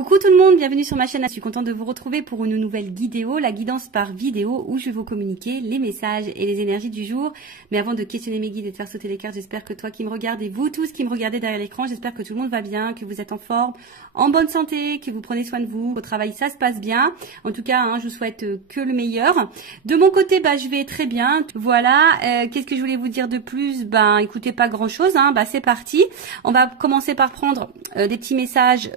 Coucou tout le monde, bienvenue sur ma chaîne. Je suis contente de vous retrouver pour une nouvelle vidéo, la guidance par vidéo où je vais vous communiquer les messages et les énergies du jour. Mais avant de questionner mes guides et de faire sauter les cartes, j'espère que toi qui me regardes et vous tous qui me regardez derrière l'écran, j'espère que tout le monde va bien, que vous êtes en forme, en bonne santé, que vous prenez soin de vous. Au travail, ça se passe bien. En tout cas, je vous souhaite que le meilleur. De mon côté, je vais très bien. Voilà. Qu'est-ce que je voulais vous dire de plus? Écoutez, pas grand-chose. C'est parti. On va commencer par prendre des petits messages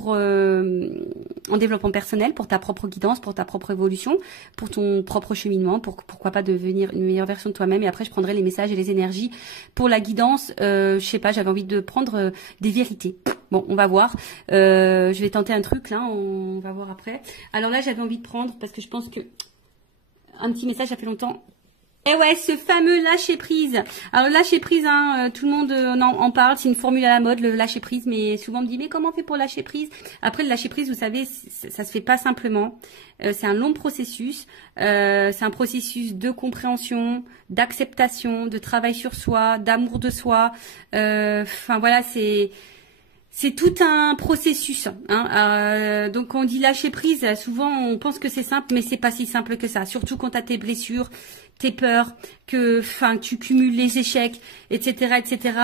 en développement personnel, pour ta propre guidance, pour ta propre évolution, pour ton propre cheminement, pourquoi pas devenir une meilleure version de toi-même. Et après, je prendrai les messages et les énergies pour la guidance. Je sais pas, j'avais envie de prendre des vérités. Bon, on va voir. Je vais tenter un truc là, on va voir après. Alors là, j'avais envie de prendre, parce que je pense que un petit message, ça fait longtemps. Et ouais, ce fameux lâcher prise. Alors lâcher prise, tout le monde en parle, c'est une formule à la mode, le lâcher prise, mais souvent on me dit mais comment on fait pour lâcher prise? Après le lâcher prise, vous savez, ça se fait pas simplement. C'est un long processus. C'est un processus de compréhension, d'acceptation, de travail sur soi, d'amour de soi. Voilà, c'est tout un processus. Donc quand on dit lâcher prise, souvent on pense que c'est simple, mais c'est pas si simple que ça. Surtout quand tu as tes blessures, tes peurs, que tu cumules les échecs, etc., etc.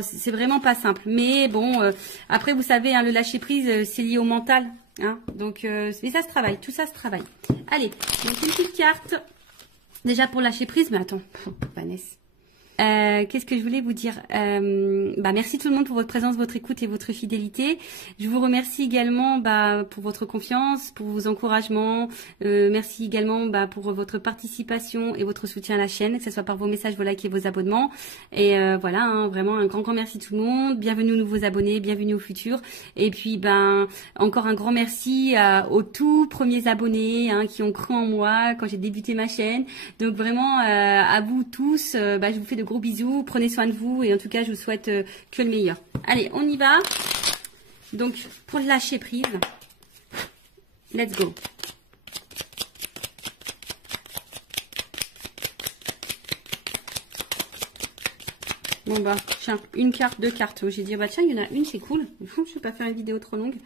C'est vraiment pas simple. Mais bon, après vous savez, le lâcher prise, c'est lié au mental. Donc mais ça se travaille, tout ça se travaille. Allez, donc une petite carte. Déjà pour lâcher prise, mais attends, Vanessa. Qu'est-ce que je voulais vous dire? Merci tout le monde pour votre présence, votre écoute et votre fidélité. Je vous remercie également pour votre confiance, pour vos encouragements. Merci également pour votre participation et votre soutien à la chaîne, que ce soit par vos messages, vos likes et vos abonnements. Et voilà, vraiment un grand merci tout le monde. Bienvenue aux nouveaux abonnés, bienvenue aux futurs. Et puis encore un grand merci aux tout premiers abonnés qui ont cru en moi quand j'ai débuté ma chaîne. Donc vraiment à vous tous, je vous fais de gros bisous, prenez soin de vous et en tout cas je vous souhaite que le meilleur. Allez, on y va. Donc pour lâcher prise, let's go. Bon tiens, une carte, deux cartes. J'ai dit tiens, il y en a une, c'est cool. Je ne vais pas faire une vidéo trop longue.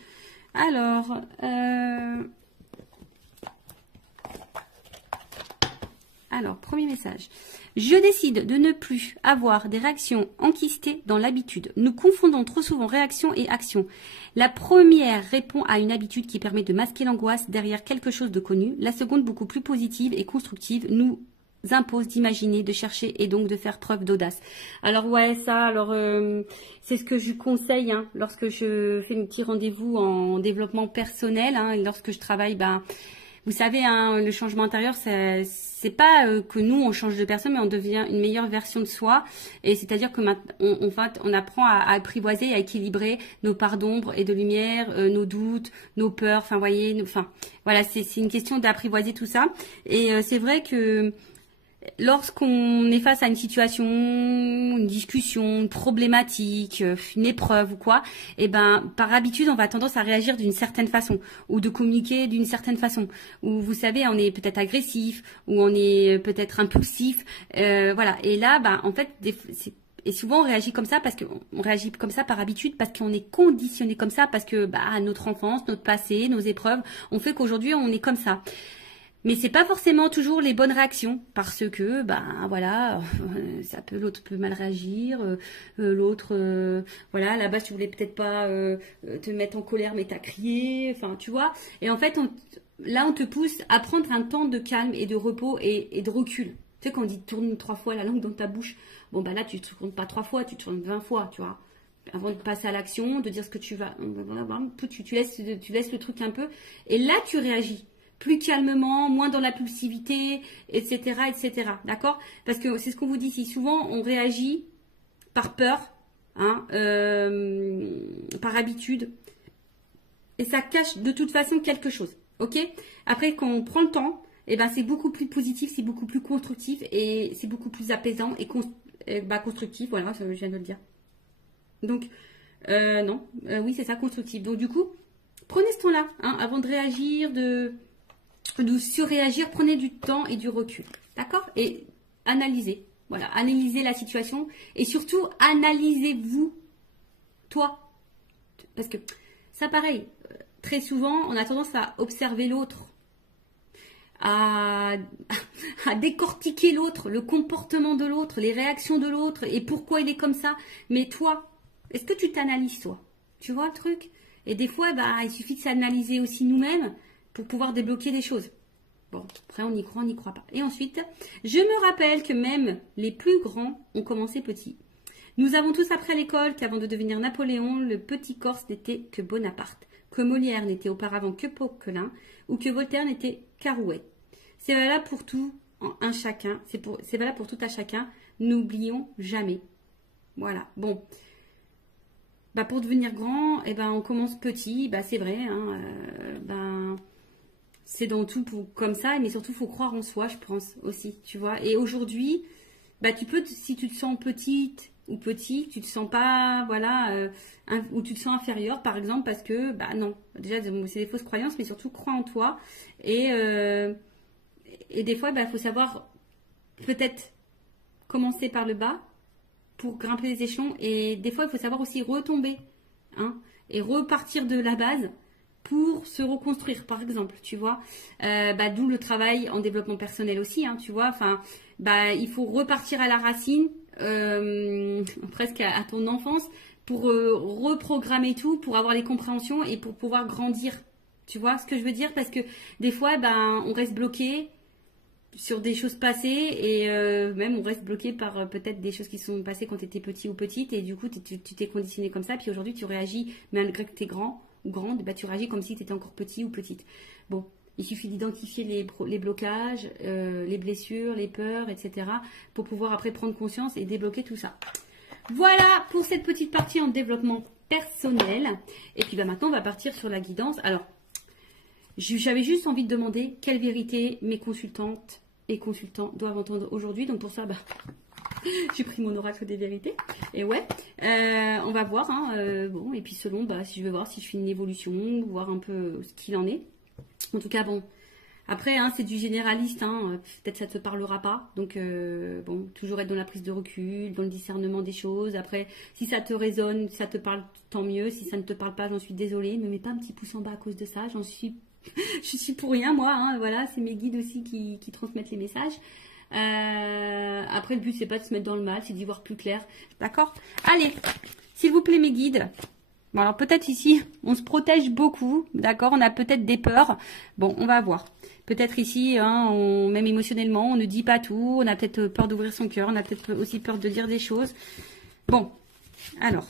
Alors, premier message. Je décide de ne plus avoir des réactions enquistées dans l'habitude. Nous confondons trop souvent réaction et action. La première répond à une habitude qui permet de masquer l'angoisse derrière quelque chose de connu. La seconde, beaucoup plus positive et constructive, nous impose d'imaginer, de chercher et donc de faire preuve d'audace. Alors ouais, c'est ce que je conseille lorsque je fais mes petits rendez-vous en développement personnel et lorsque je travaille, vous savez, le changement intérieur, c'est pas que nous on change de personne, mais on devient une meilleure version de soi. Et c'est-à-dire que on apprend à apprivoiser, à équilibrer nos parts d'ombre et de lumière, nos doutes, nos peurs. Voilà, c'est une question d'apprivoiser tout ça. Et c'est vrai que lorsqu'on est face à une situation, une discussion, une problématique, une épreuve ou quoi, par habitude, on va tendance à réagir d'une certaine façon ou de communiquer d'une certaine façon. Ou vous savez, on est peut-être agressif ou on est peut-être impulsif. Voilà. Et là, en fait, et souvent on réagit comme ça on réagit comme ça par habitude parce qu'on est conditionné comme ça parce que notre enfance, notre passé, nos épreuves ont fait qu'aujourd'hui on est comme ça. Mais c'est pas forcément toujours les bonnes réactions parce que voilà, l'autre peut mal réagir, l'autre voilà, là-bas tu voulais peut-être pas te mettre en colère mais t'as crié, tu vois. Et en fait on te pousse à prendre un temps de calme et de repos et de recul. Tu sais quand on dit tourne 3 fois la langue dans ta bouche, là tu tournes pas 3 fois, tu tournes 20 fois, tu vois. Avant de passer à l'action, de dire ce que tu vas, tu laisses le truc un peu et là tu réagis. Plus calmement, moins dans l'impulsivité, etc., etc. D'accord? Parce que c'est ce qu'on vous dit ici. Souvent, on réagit par peur, par habitude, et ça cache de toute façon quelque chose. Ok? Après, quand on prend le temps, c'est beaucoup plus positif, c'est beaucoup plus constructif et c'est beaucoup plus apaisant et constructif. Voilà, je viens de le dire. Donc, oui, c'est ça, constructif. Donc, du coup, prenez ce temps-là, avant de réagir, de surréagir, prenez du temps et du recul, d'accord? Et analysez, voilà, analysez la situation et surtout analysez-vous, toi, parce que Ça, pareil, très souvent, on a tendance à observer l'autre, à décortiquer l'autre, le comportement de l'autre, les réactions de l'autre et pourquoi il est comme ça. Mais toi, est-ce que tu t'analyses, toi? Tu vois le truc? Et des fois, bah, il suffit de s'analyser aussi nous-mêmes pour pouvoir débloquer des choses. Bon, après, on y croit, on n'y croit pas. Et ensuite, je me rappelle que même les plus grands ont commencé petits. Nous avons tous appris à l'école qu'avant de devenir Napoléon, le petit Corse n'était que Bonaparte, que Molière n'était auparavant que Poquelin, ou que Voltaire n'était qu'Arouet. C'est valable pour tout un chacun, c'est valable pour tout à chacun, n'oublions jamais. Voilà, bon. Bah pour devenir grand, eh ben on commence petit, bah c'est vrai, hein, c'est dans tout comme ça, mais surtout il faut croire en soi, je pense aussi, tu vois. Et aujourd'hui, bah tu peux, si tu te sens petite ou petit, tu te sens pas, voilà, ou tu te sens inférieur, par exemple, parce que, bah non, déjà c'est des fausses croyances, mais surtout crois en toi. Et des fois, bah faut savoir peut-être commencer par le bas pour grimper les échelons, et des fois il faut savoir aussi retomber, hein, et repartir de la base pour se reconstruire, par exemple, tu vois. D'où le travail en développement personnel aussi, hein, tu vois. Enfin, il faut repartir à la racine, presque à ton enfance, pour reprogrammer tout, pour avoir les compréhensions et pour pouvoir grandir. Tu vois ce que je veux dire? Parce que des fois, on reste bloqué sur des choses passées et même on reste bloqué par peut-être des choses qui sont passées quand tu étais petit ou petite, et du coup tu t'es conditionné comme ça, puis aujourd'hui tu réagis, malgré que tu es grand ou grande, tu réagis comme si tu étais encore petit ou petite. Bon, il suffit d'identifier les blocages, les blessures, les peurs, etc. pour pouvoir après prendre conscience et débloquer tout ça. Voilà pour cette petite partie en développement personnel. Et puis maintenant on va partir sur la guidance. Alors, j'avais juste envie de demander quelle vérité mes consultantes et consultants doivent entendre aujourd'hui. Donc pour ça, j'ai pris mon oracle des vérités. Et ouais, on va voir. Hein, bon, et puis selon, si je veux voir si je fais une évolution, voir un peu ce qu'il en est. En tout cas, bon. Après, hein, c'est du généraliste. Hein, peut-être ça te parlera pas. Donc, bon, toujours être dans la prise de recul, dans le discernement des choses. Après, si ça te résonne, si ça te parle, tant mieux. Si ça ne te parle pas, j'en suis désolée. Ne mets pas un petit pouce en bas à cause de ça. Je suis pour rien, moi. Hein, voilà, c'est mes guides aussi qui transmettent les messages. Après, le but, c'est pas de se mettre dans le mal, c'est d'y voir plus clair. D'accord? Allez, s'il vous plaît, mes guides. Bon, alors peut-être ici, on se protège beaucoup. D'accord? On a peut-être des peurs. Bon, on va voir. Peut-être ici, hein, même émotionnellement, on ne dit pas tout. On a peut-être peur d'ouvrir son cœur. On a peut-être aussi peur de dire des choses. Bon, alors,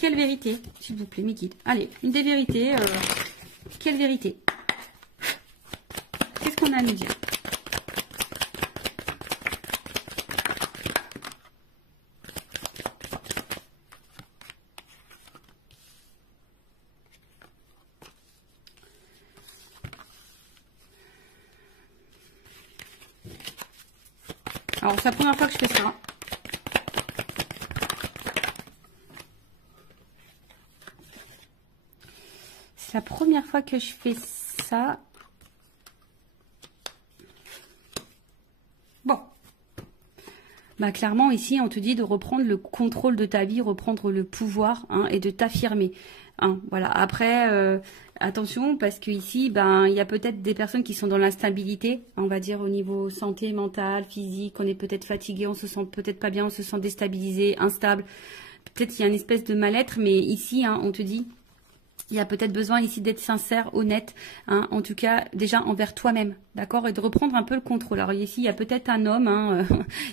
quelle vérité, s'il vous plaît, mes guides? Allez, une des vérités. Quelle vérité? Qu'est-ce qu'on a à nous dire? Alors, c'est la première fois que je fais ça. C'est la première fois que je fais ça. Bon. Clairement, ici, on te dit de reprendre le contrôle de ta vie, reprendre le pouvoir, hein, et de t'affirmer. Hein, voilà. Après, attention, parce que ici, il y a peut-être des personnes qui sont dans l'instabilité, on va dire au niveau santé, mentale, physique. On est peut-être fatigué, on se sent peut-être pas bien, on se sent déstabilisé, instable. Peut-être qu'il y a une espèce de mal-être, mais ici, hein, on te dit, il y a peut-être besoin ici d'être sincère, honnête, hein, en tout cas déjà envers toi-même, d'accord, et de reprendre un peu le contrôle. Alors ici, il y a peut-être un homme, hein,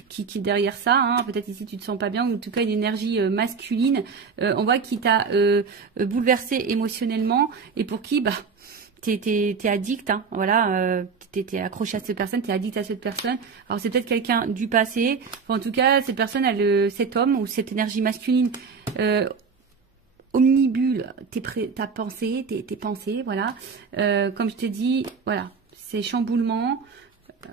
qui est derrière ça, hein, peut-être ici tu te sens pas bien, ou en tout cas une énergie masculine, on voit qui t'a bouleversé émotionnellement, et pour qui, t'es addict, hein, voilà, t'es accroché à cette personne, t'es addict à cette personne. Alors c'est peut-être quelqu'un du passé, enfin, en tout cas cette personne, cet homme ou cette énergie masculine, omnibule ta pensée, tes pensées, voilà. Comme je t'ai dit, voilà, c'est chamboulement.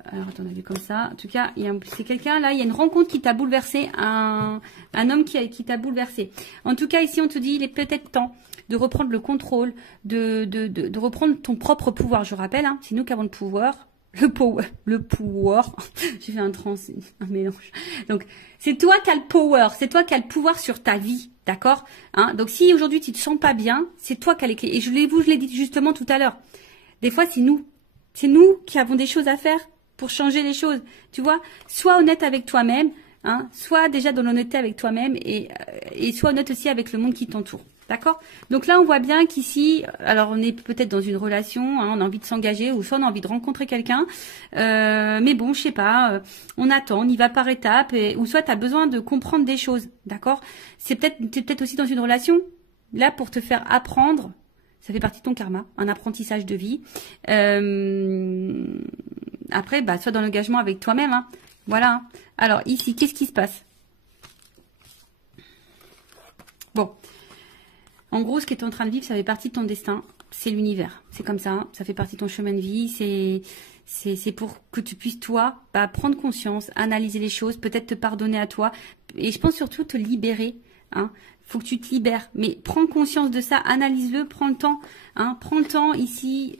Alors, attends, on a vu comme ça. En tout cas, c'est quelqu'un, là, il y a une rencontre qui t'a bouleversé, un homme qui t'a bouleversé. En tout cas, ici, on te dit, il est peut-être temps de reprendre le contrôle, de reprendre ton propre pouvoir. Je rappelle, hein, c'est nous qui avons le pouvoir. le power, j'ai fait un mélange. Donc, c'est toi qui as le power, c'est toi qui as le pouvoir sur ta vie, d'accord, hein? Donc, si aujourd'hui tu te sens pas bien, c'est toi qui as les clés. Et je l'ai dit justement tout à l'heure. Des fois, c'est nous qui avons des choses à faire pour changer les choses. Tu vois, sois honnête avec toi-même, hein, sois déjà dans l'honnêteté avec toi-même et sois honnête aussi avec le monde qui t'entoure. D'accord? Donc là, on voit bien qu'ici, alors on est peut-être dans une relation, hein, on a envie de s'engager ou soit on a envie de rencontrer quelqu'un. Mais bon, je sais pas, on attend, on y va par étapes ou soit tu as besoin de comprendre des choses. D'accord? T'es peut-être aussi dans une relation là pour te faire apprendre. Ça fait partie de ton karma, un apprentissage de vie. Après, bah, sois dans l'engagement avec toi-même. Hein. Voilà. Alors ici, qu'est-ce qui se passe? Bon. En gros, ce que tu es en train de vivre, ça fait partie de ton destin. C'est l'univers. C'est comme ça. Ça fait partie de ton chemin de vie. C'est pour que tu puisses, toi, bah, prendre conscience, analyser les choses, peut-être te pardonner à toi. Et je pense surtout te libérer. Hein. Faut que tu te libères. Mais prends conscience de ça. Analyse-le. Prends le temps. Hein. Prends le temps ici.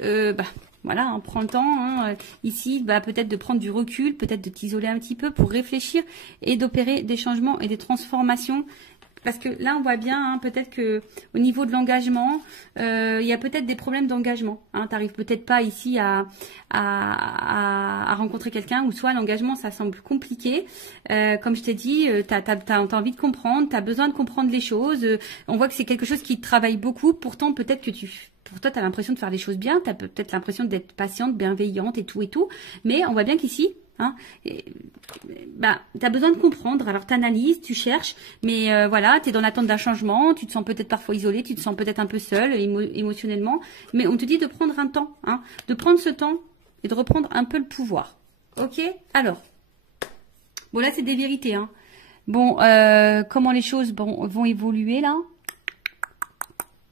Voilà, hein, prends le temps. Hein, ici, bah, peut-être de prendre du recul, peut-être de t'isoler un petit peu pour réfléchir et d'opérer des changements et des transformations. Parce que là, on voit bien, hein, peut-être que au niveau de l'engagement, il y a peut-être des problèmes d'engagement. Hein, tu n'arrives peut-être pas ici à rencontrer quelqu'un, ou soit l'engagement, ça semble compliqué. Comme je t'ai dit, tu as envie de comprendre, tu as besoin de comprendre les choses. On voit que c'est quelque chose qui te travaille beaucoup. Pourtant, peut-être que pour toi, tu as l'impression de faire les choses bien. Tu as peut-être l'impression d'être patiente, bienveillante et tout. Mais on voit bien qu'ici, hein, bah, tu as besoin de comprendre, alors tu analyses, tu cherches, mais voilà, tu es dans l'attente d'un changement, tu te sens peut-être parfois isolé, tu te sens peut-être un peu seul émotionnellement, mais on te dit de prendre un temps, hein, de prendre ce temps et de reprendre un peu le pouvoir. Ok? Alors, bon là c'est des vérités, hein. Bon, comment les choses vont évoluer là?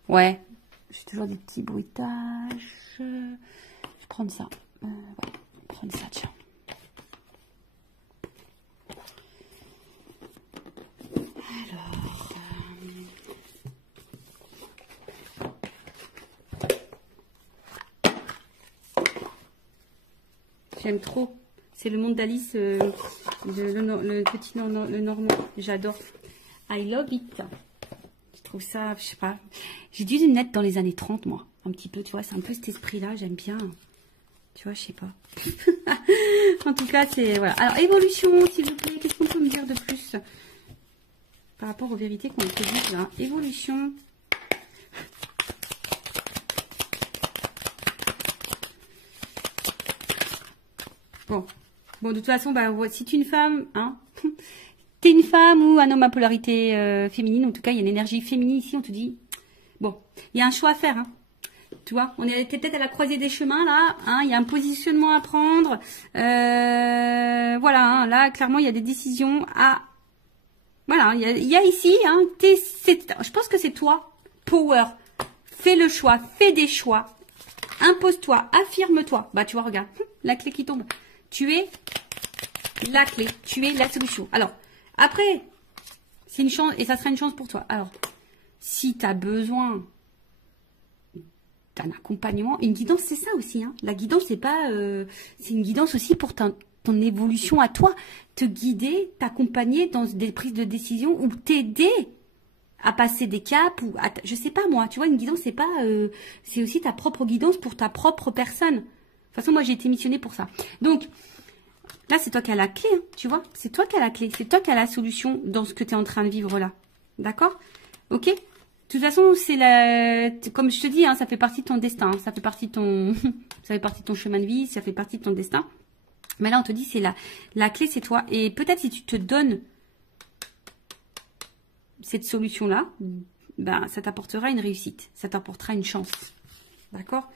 Ouais, j'ai toujours des petits bruitages. Je vais prendre ça. Ouais, prendre ça, tiens. J'aime trop. C'est le monde d'Alice, le petit le normand. J'adore. I love it. Je trouve ça, je sais pas. J'ai dû naître dans les années 30, moi. Un petit peu, tu vois. C'est un peu cet esprit-là. J'aime bien. Tu vois, je sais pas. En tout cas, c'est... Voilà. Alors, évolution, s'il vous plaît. Qu'est-ce qu'on peut me dire de plus par rapport aux vérités qu'on te dit là? Évolution. Bon, de toute façon, bah, si tu es une femme, hein, t'es une femme ou un homme à polarité féminine, en tout cas, il y a une énergie féminine ici, on te dit, bon, il y a un choix à faire, hein. Tu vois, on est peut-être à la croisée des chemins, là, hein, il y a un positionnement à prendre, voilà, hein, là, clairement, il y a des décisions à, voilà, il y a ici, hein, je pense que c'est toi, power, fais le choix, fais des choix, impose-toi, affirme-toi, bah, tu vois, regarde, la clé qui tombe. Tu es la clé, tu es la solution. Alors, après, c'est une chance, et ça sera une chance pour toi. Alors, si tu as besoin d'un accompagnement, une guidance, c'est ça aussi. Hein. La guidance, c'est pas, c'est une guidance aussi pour ton évolution à toi. Te guider, t'accompagner dans des prises de décision ou t'aider à passer des caps ou je sais pas moi. Tu vois, une guidance, c'est pas, c'est aussi ta propre guidance pour ta propre personne. De toute façon, moi, j'ai été missionnée pour ça. Donc, là, c'est toi qui as la clé, hein, tu vois. C'est toi qui as la clé. C'est toi qui as la solution dans ce que tu es en train de vivre là. D'accord? Ok? De toute façon, c'est comme je te dis, hein, ça fait partie de ton destin. Hein, ça fait partie de ton... ça fait partie de ton chemin de vie. Ça fait partie de ton destin. Mais là, on te dit, c'est la clé, c'est toi. Et peut-être si tu te donnes cette solution-là, ben, ça t'apportera une réussite. Ça t'apportera une chance. D'accord?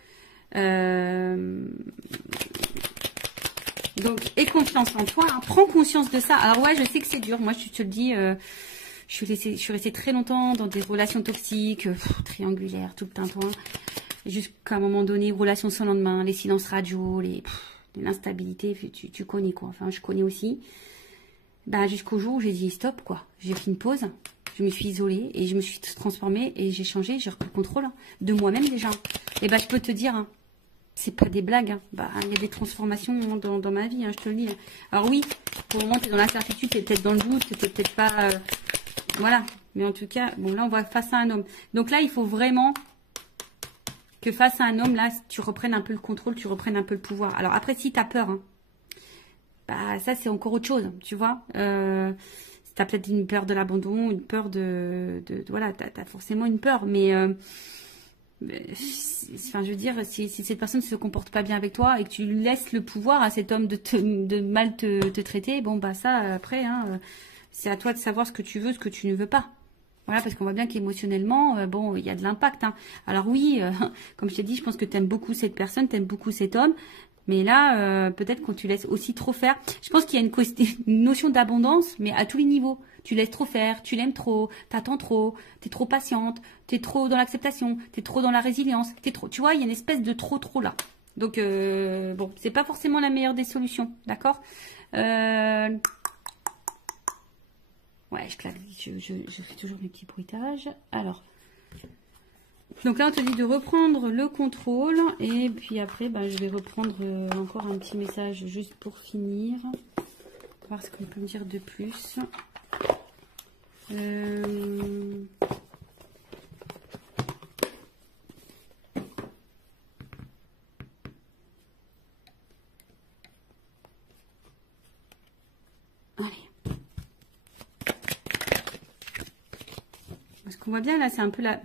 Donc, aie confiance en toi, hein. Prends conscience de ça. Alors ouais, je sais que c'est dur. Moi, je te le dis, je suis restée très longtemps dans des relations toxiques, triangulaires, tout le tintouin. Jusqu'à un moment donné, relations sans lendemain, les silences radio, l'instabilité, tu connais quoi. Enfin, je connais aussi. Ben, jusqu'au jour où j'ai dit stop, quoi. J'ai fait une pause. Je me suis isolée et je me suis transformée et j'ai changé, j'ai repris le contrôle, hein, de moi-même déjà. Et ben, je peux te dire, hein, c'est pas des blagues. Hein. Bah, il y a des transformations dans ma vie, hein, je te le dis. Alors oui, pour le moment, tu es dans l'incertitude, tu es peut-être dans le doute, tu n'es peut-être pas... voilà. Mais en tout cas, bon, là, on va face à un homme. Donc là, il faut vraiment que face à un homme, là, tu reprennes un peu le contrôle, tu reprennes un peu le pouvoir. Alors après, si tu as peur, hein, bah ça, c'est encore autre chose, tu vois. Tu as peut-être une peur de l'abandon, une peur voilà, tu as forcément une peur, mais... enfin, je veux dire, si cette personne ne se comporte pas bien avec toi et que tu lui laisses le pouvoir à cet homme de mal te traiter, bon, bah ça, après, hein, c'est à toi de savoir ce que tu veux, ce que tu ne veux pas. Voilà, parce qu'on voit bien qu'émotionnellement, bon, il y a de l'impact. Hein. Alors oui, comme je t'ai dit, je pense que tu aimes beaucoup cette personne, tu aimes beaucoup cet homme. Mais là, peut-être qu'on tu laisses aussi trop faire. Je pense qu'il y a une notion d'abondance, mais à tous les niveaux. Tu laisses trop faire, tu l'aimes trop, t'attends trop, t'es trop patiente, t'es trop dans l'acceptation, t'es trop dans la résilience, t'es trop. Tu vois, il y a une espèce de trop là. Donc bon, c'est pas forcément la meilleure des solutions, d'accord. Ouais, je fais toujours mes petits bruitages. Alors. Donc là, on te dit de reprendre le contrôle. Et puis après, bah, je vais reprendre encore un petit message juste pour finir. Voir ce qu'on peut me dire de plus. Allez. Parce qu'on voit bien là,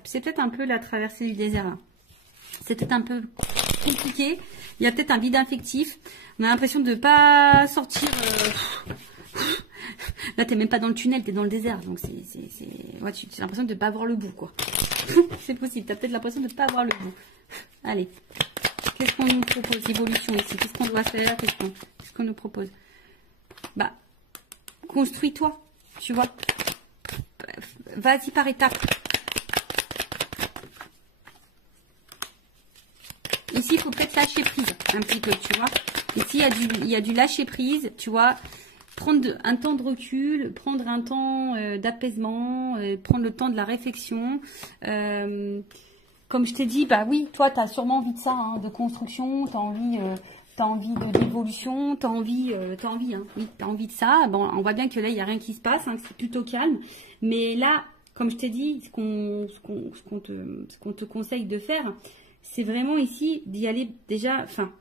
c'est peut-être un peu la traversée du désert. Là. C'est peut-être un peu compliqué. Il y a peut-être un vide affectif. On a l'impression de ne pas sortir. Là, t'es même pas dans le tunnel, t'es dans le désert. Donc ouais, tu as l'impression de ne pas avoir le bout, quoi. C'est possible. T'as peut-être l'impression de ne pas avoir le bout. Allez. Qu'est-ce qu'on nous propose? Évolution ici. Qu'est-ce qu'on doit faire? Qu'est-ce qu'on nous propose? Bah, construis-toi. Tu vois. Vas-y par étapes. Ici, il faut peut-être lâcher prise un petit peu, tu vois. Ici, il y a du lâcher prise, tu vois. Prendre un temps de recul, prendre un temps d'apaisement, prendre le temps de la réflexion. Comme je t'ai dit, bah oui, toi, tu as sûrement envie de ça, hein, de construction, tu as envie d'évolution, tu as envie, hein, oui, tu as envie de ça. Bon, on voit bien que là, il n'y a rien qui se passe, hein, que c'est plutôt calme. Mais là, comme je t'ai dit, ce qu'on te conseille de faire, c'est vraiment ici d'y aller déjà, enfin,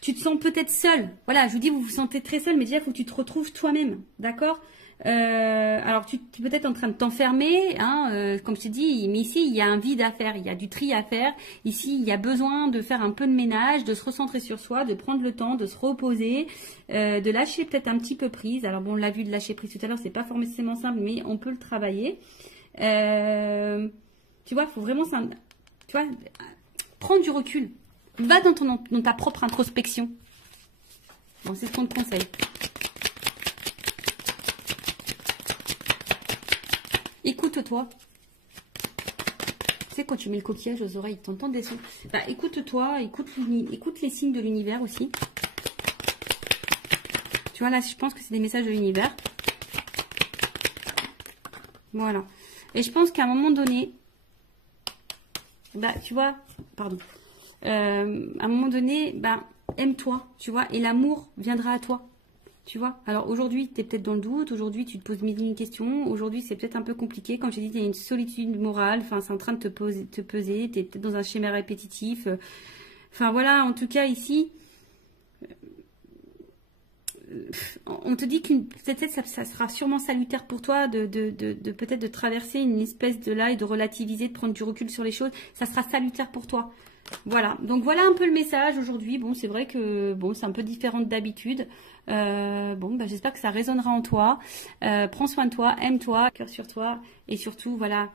tu te sens peut-être seul. Voilà, je vous dis, vous vous sentez très seul, mais déjà, il faut que tu te retrouves toi-même, d'accord? Alors, tu es peut-être en train de t'enfermer, hein, comme je t'ai dit, mais ici, il y a un vide à faire, il y a du tri à faire. Ici, il y a besoin de faire un peu de ménage, de se recentrer sur soi, de prendre le temps, de se reposer, de lâcher peut-être un petit peu prise. Alors, bon, on l'a vu de lâcher prise tout à l'heure, c'est pas forcément simple, mais on peut le travailler. Tu vois, il faut vraiment, tu vois, prendre du recul. Va dans ta propre introspection. Bon, c'est ce qu'on te conseille. Écoute-toi. Tu sais, quand tu mets le coquillage aux oreilles, tu entends des sons. Bah, écoute-toi, écoute les signes de l'univers aussi. Tu vois, là, je pense que c'est des messages de l'univers. Voilà. Et je pense qu'à un moment donné, bah, tu vois, pardon. À un moment donné, bah, aime-toi, tu vois, et l'amour viendra à toi. Tu vois, alors aujourd'hui, tu es peut-être dans le doute, aujourd'hui, tu te poses mille et une questions, aujourd'hui, c'est peut-être un peu compliqué. Comme j'ai dit, il y a une solitude morale, enfin, c'est en train de te peser, tu es peut-être dans un schéma répétitif. Enfin, voilà, en tout cas, ici, on te dit que peut-être ça sera sûrement salutaire pour toi de peut-être de traverser une espèce de là et de relativiser, de prendre du recul sur les choses. Ça sera salutaire pour toi. Voilà, donc voilà un peu le message aujourd'hui. Bon, c'est vrai que bon, c'est un peu différent d'habitude. Bon, bah, j'espère que ça résonnera en toi. Prends soin de toi, aime-toi, cœur sur toi. Et surtout, voilà,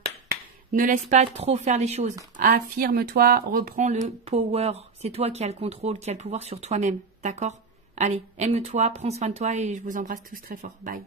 ne laisse pas trop faire les choses. Affirme-toi, reprends le power. C'est toi qui as le contrôle, qui as le pouvoir sur toi-même. D'accord? Allez, aime-toi, prends soin de toi et je vous embrasse tous très fort. Bye.